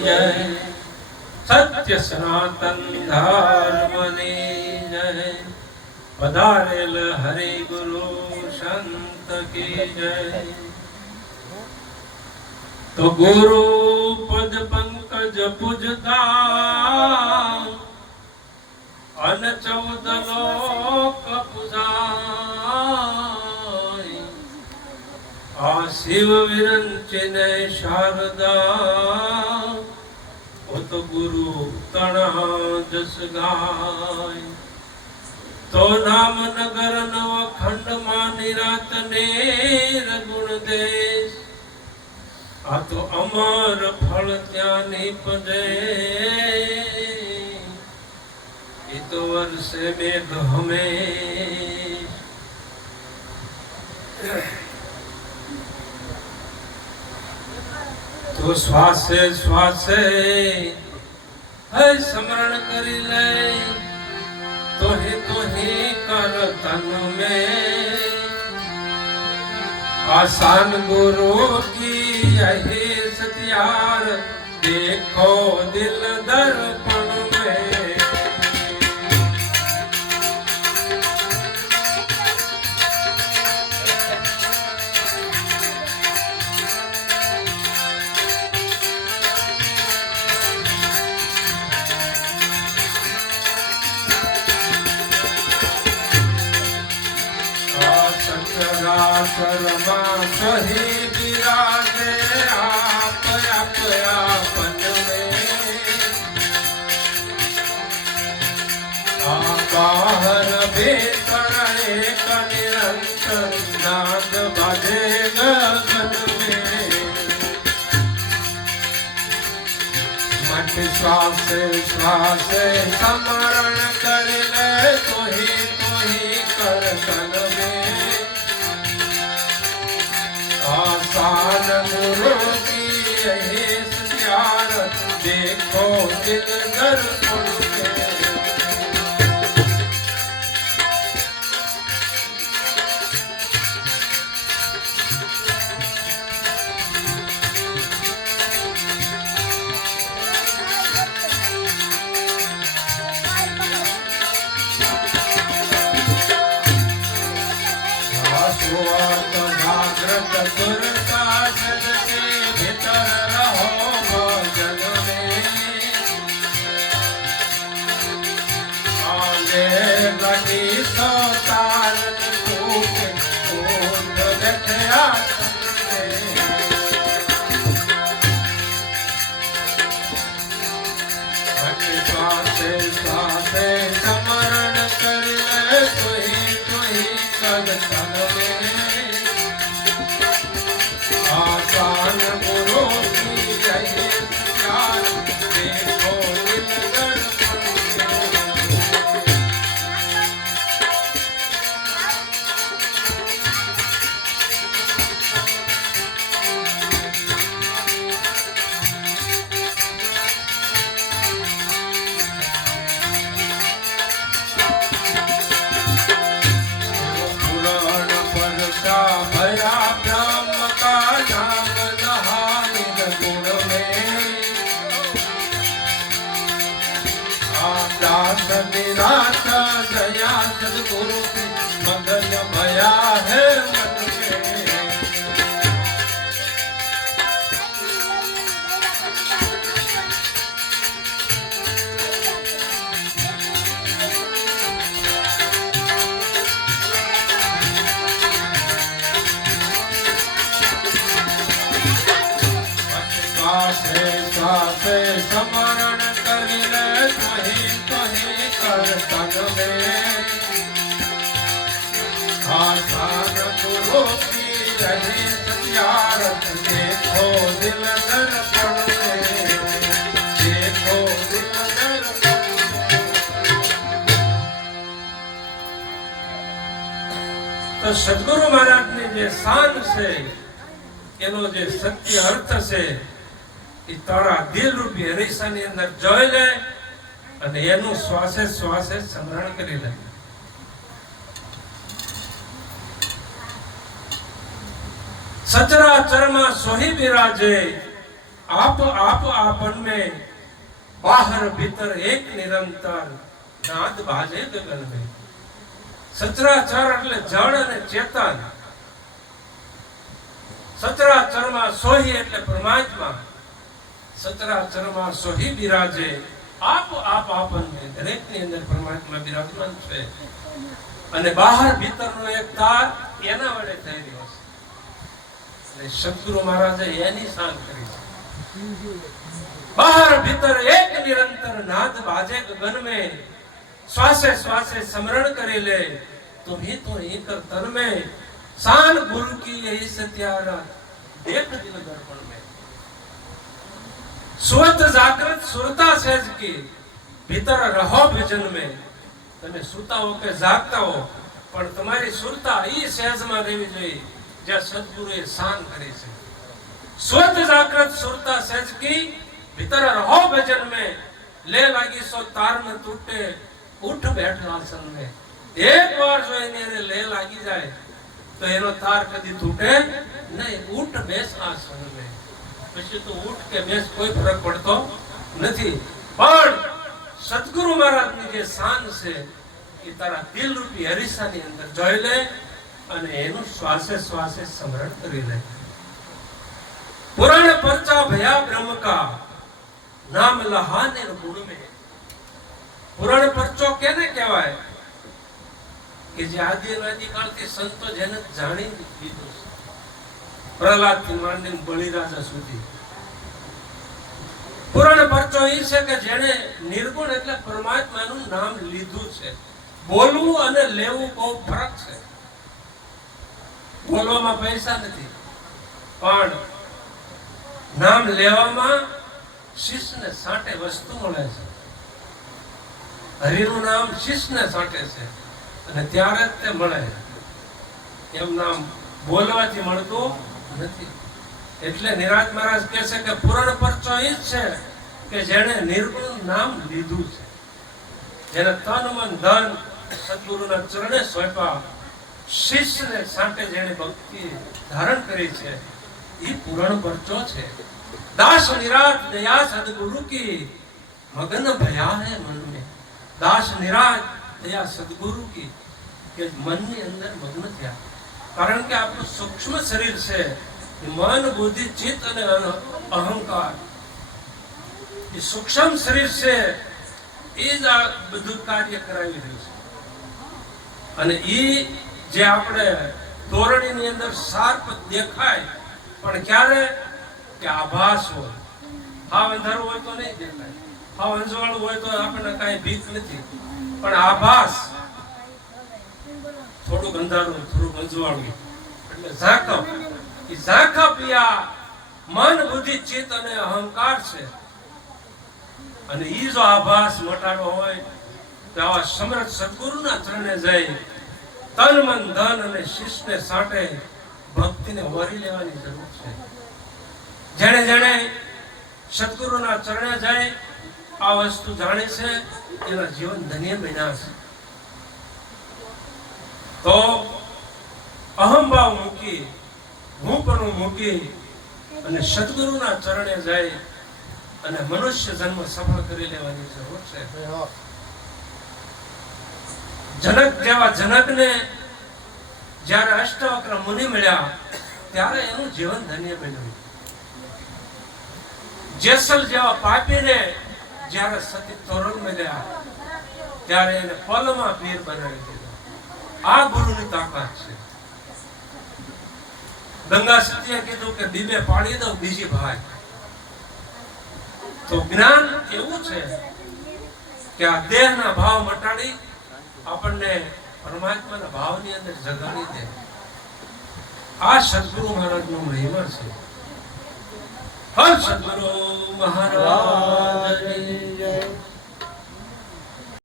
जय, सत्य सनातन धर्मनी जय, पधारेल हरि गुरु संत की जय। तो गुरु पद पंकज पूजता अन 14 लोक पूजाय, आ शिव विरंचिन शारदा, वो तो गुरु तना जस गाय। तो नाम नगर नव खंड मा निरात नेर गुण देश, आ तो अमर फल त्या निपजे। ये तो वर्षे मेघ हमें, तो श्वासे श्वासे है स्मरण करी ले, तो ही कर तन में। आसान गुरु की यही सत्यार, देखो दिल दर्पण में। शर्मा सही विराजे आप आपन में। बाहर भीतर एक निरंतर नाद बजे गगन में। मत श्वास श्वास स्मरण कर ले, तो ही कर तन में। आसान गुरु की यही सत्यार, देखो दिल दर्पण में। जागृत सुरता जग के भीतर रहो भजन में। आले गति सो तारन टूटे, ऊंध देखे आत्म में। श्वासे श्वासे स्मरण कर ले, तो ही कर तन में। आसान गुरु की जय प्यार, देखो दिल दर्पण पुराण पर का भया ब्रह्म का नाम नहानिन गुण में। दास निराश दया सदगुरु की मगन भया है मन में। श्वासे श्वासे स्मरण कर ले, तो ही कर तन में। आसान गुरु की रही सत्यारत, देखो दिल दर्पण में। देखो दिल दर्पण में। तो सदगुरु महाराज ने जे शान से एनो जे सत्य अर्थ से એ તારા દિલ રૂપી હરીસાની અંદર જોઈ લે અને એનું શ્વાસે શ્વાસે સ્મરણ કરી લે। સચરાચરમાં સોહી બિરાજે आप आपन में बाहर भीतर एक निरंतर नाद बाजे गगन में। सचराचर એટલે જળ અને ચેતન, સચરાચરમાં સોહી એટલે પરમાત્મા, સચરાચરમાં સોહી બિરાજે આપ આપણને દરેકની અંદર પરમાત્મા બિરાજમાન છે અને બહાર ભીતરનો એક તાર એના વડે થઈ રહ્યો છે. એટલે સદગુરુ મહારાજે એની શાન કરી છે. बाहर भीतर एक निरंतर नाद बाजे गगन में, श्वासे श्वासे स्मरण करे ले तुम ही तो एक तन में, शान गुरु की यही सत्यारा देख दिल दर्पण में. सुवत जागृत सुरता सहज की भीतर रहो भजन में. તમે સુતા હો કે જાગતા હો પણ તમારી સુરતા એ સહેજમાં રહેવી જોઈએ જ્યાં સદગુરુએ શાન કરી છે. સ્વત જાગૃત સુરતા સહેજ की भीतर रहो भजन में, ले लागी सो तार न टूटे उठ बैठ आसन में. एक बार जो એને ले लागी जाए तो એનો તાર કદી તૂટે નહીં. ઉઠ બેસ આસન में. પછી તો ઉઠ કે બેસ કોઈ ફરક પડતો નથી. પણ સદગુરુ મહારાજની જે શાન છે એ તારા દિલ રૂપી હરીસાની અંદર જોઈ લે અને એનું શ્વાસે શ્વાસે સ્મરણ કરી લે. પુરાણ પરચા ભયા બ્રહ્મ કા નામ લહાને ગુણ में. પુરાણ પરચો કેને કહેવાય કે જે આદિ કાળથી સંતો જેને જાણી લીધું છે, પ્રહલાદ થી માંડીને બલિરાજા સુધી. પુરાણ પરચો એ છે કે જેને નિર્ગુણ એટલે પરમાત્માનું નામ લીધું છે. બોલવું અને લેવું બહુ ફરક છે. બોલવામાં પૈસા નથી પણ નામ લેવામાં શિષ્યને સાંટે વસ્તુ મળે છે. હરિનું નામ શિષ્યને સાંટે છે અને ત્યારે જ તે મળે. એમ નામ બોલવાથી મળતું નથી. એટલે નિરાજ મહારાજ કહે છે કે પુરાણ પરચો એ જ છે કે જેણે નિર્ગુણ નામ લીધું છે, જેને તન મન ધન સદગુરુના ચરણે સોંપ્યા, શિષ્યને સાંટે જેણે ભક્તિ ધારણ કરી છે, એ પુરાણ પરચો છે. दास निराज दया सदगुरु की मगन भया है मन में. दास निराज दया सदगुरु की કે મનની અંદર મગ્ન થયા. કારણ કે આપણું સૂક્ષ્મ શરીર છે, મન બુદ્ધિ ચિત્ત અને અહંકાર, એ સૂક્ષ્મ શરીર છે એ જ આ બધું કાર્ય કરાવી રહ્યું છે. અને એ જે આપણે ધોરણીની અંદર શાર્પ દેખાય પણ ક્યારે કે આભાસ હોય. હાવ અંધારું હોય તો નહીં દેખાય, હાવ અંજવાળું હોય તો આપણને કાંઈ ભીખ નથી. પણ આભાસ થોડુંક અંધારું થોડુંક અંજવાળું એટલે ઝાંખપ. એ ઝાંખપ આ મન બુદ્ધિ ચિત્ત અને અહંકાર છે. અને એ જો આભાસ મટાડો હોય તો આવા સમર્થ સદગુરુના ચરણે જઈ તન મન ધન અને શિષ્યને સાંટે ભક્તિને વરી લેવાની જરૂર છે. જેણે જેણે સદગુરુના ચરણે જાય આ વસ્તુ જાણે છે એના જીવન ધન્ય બન્યા છે. તો અહંભાવ મૂકી, હું પણ મૂકી અને સદગુરુના ચરણે જાય અને મનુષ્ય જન્મ સફળ કરી લેવાની જરૂર છે. જનક જેવા જનકને જ્યારે અષ્ટવક્ર મુનિ મળ્યા ત્યારે એનું જીવન ધન્ય બન્યું. જેસલ જેવા પાપીને જ્યારે સતી તોરણ મળ્યા ત્યારે એને પલમાં પીર બનાવી દીધો. આ ગુરુની તાકાત છે. ગંગા સતીએ કીધું કે દીબે પાડી દો બીજી ભાઈ. તો જ્ઞાન એવું છે કે આ દેહના ભાવ મટાડી આપણને પરમાત્માના ભાવની અંદર જગાડી દે. આ સદગુરુ મહારાજનો મહિમા છે. હર સદગુરુ મહારાજ